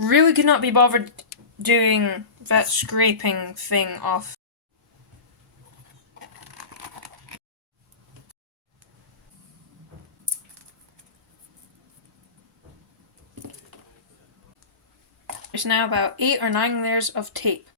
Really could not be bothered doing that scraping thing off. There's now about 8 or 9 layers of tape.